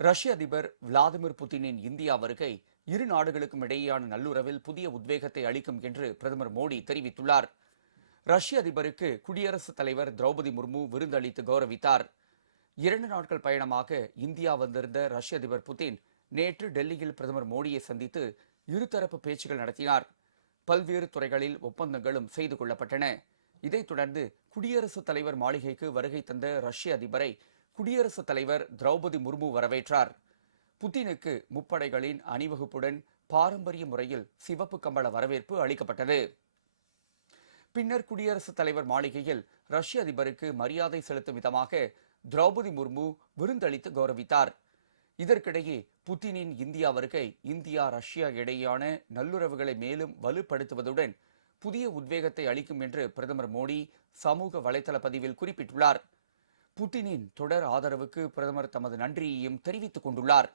ரஷ்ய அதிபர் Vladimir புட்டினின் India வருகை இரு நாடுகளுக்கும் இடையேயான நல்லுறவில் புதிய உத்வேகத்தை அளிக்கும் என்று பிரதமர் மோடி தெரிவித்துள்ளார். ரஷ்ய அதிபருக்கு குடியரசுத் தலைவர் திரௌபதி முர்மு விருந்தளித்து கௌரவித்தார். 2 நாட்கள் பயணமாக இந்தியா வந்திருந்த ரஷ்ய அதிபர் புட்டின் நேற்று டெல்லியில் பிரதமர் மோடியை சந்தித்து இருதரப்பு பேச்சுகள் நடத்தினார். பல்வேறு துறைகளில் ஒப்பந்தங்களும் செய்து கொள்ளப்பட்டன. இதைத் தொடர்ந்து குடியரசுத் தலைவர் மாளிகைக்கு வருகை தந்த ரஷ்ய அதிபரை குடியரசுத் தலைவர் திரௌபதி முர்மு வரவேற்றார். புட்டினுக்கு முப்படைகளின் அணிவகுப்புடன் பாரம்பரிய முறையில் சிவப்பு கம்பள வரவேற்பு அளிக்கப்பட்டது. பின்னர் குடியரசுத் தலைவர் மாளிகையில் ரஷ்ய அதிபருக்கு மரியாதை செலுத்தும் விதமாக திரௌபதி முர்மு விருந்தளித்து கௌரவித்தார். இதற்கிடையே புட்டினின் இந்தியா வருகை இந்தியா ரஷ்யா இடையேயான நல்லுறவுகளை மேலும் வலுப்படுத்துவதுடன் புதிய உத்வேகத்தை அளிக்கும் என்று பிரதமர் மோடி சமூக வலைதள பதிவில் குறிப்பிட்டுள்ளார். புட்டினின் தொடர் ஆதரவுக்கு பிரதமர் தமது நன்றியையும் தெரிவித்துக் கொண்டுள்ளார்.